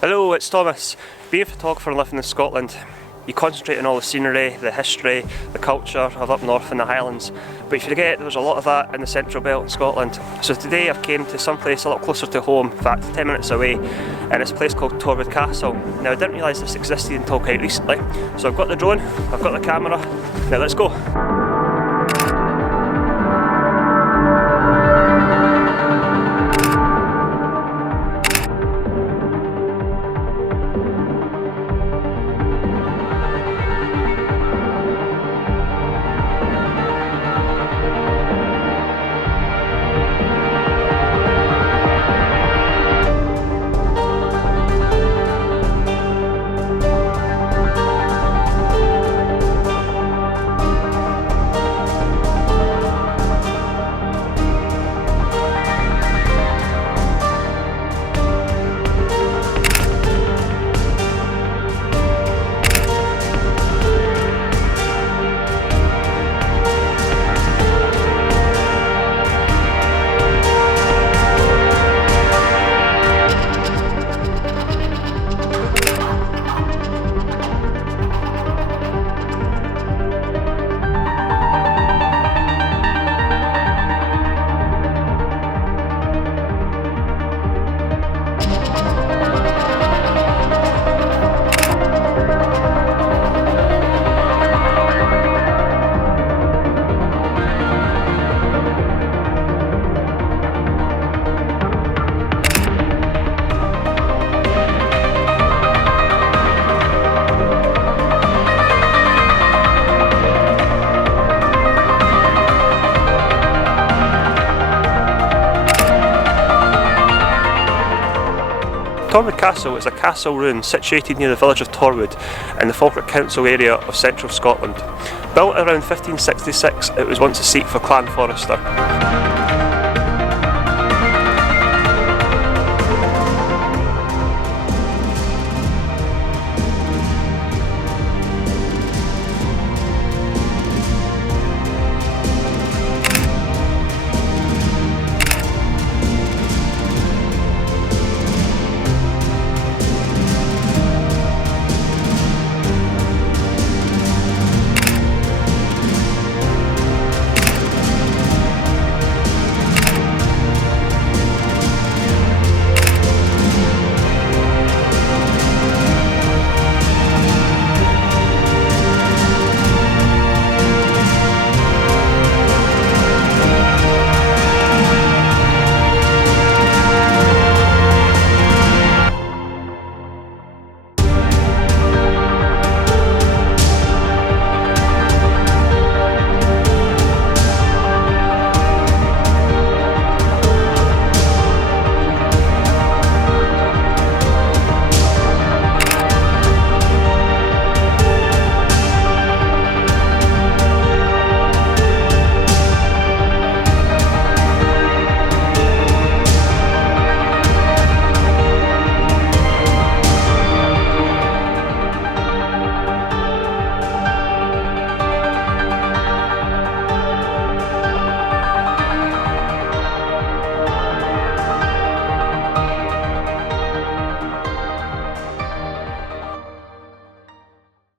Hello, it's Thomas. Being a photographer and living in Scotland, you concentrate on all the scenery, the history, the culture of up north in the Highlands, but you forget there's a lot of that in the central belt in Scotland. So today I've came to some place a lot closer to home, in fact 10 minutes away, and it's a place called Torwood Castle. Now I didn't realise this existed until quite recently, so I've got the drone, I've got the camera, now let's go. Torwood Castle is a castle ruin situated near the village of Torwood in the Falkirk Council area of central Scotland. Built around 1566, it was once a seat for Clan Forrester.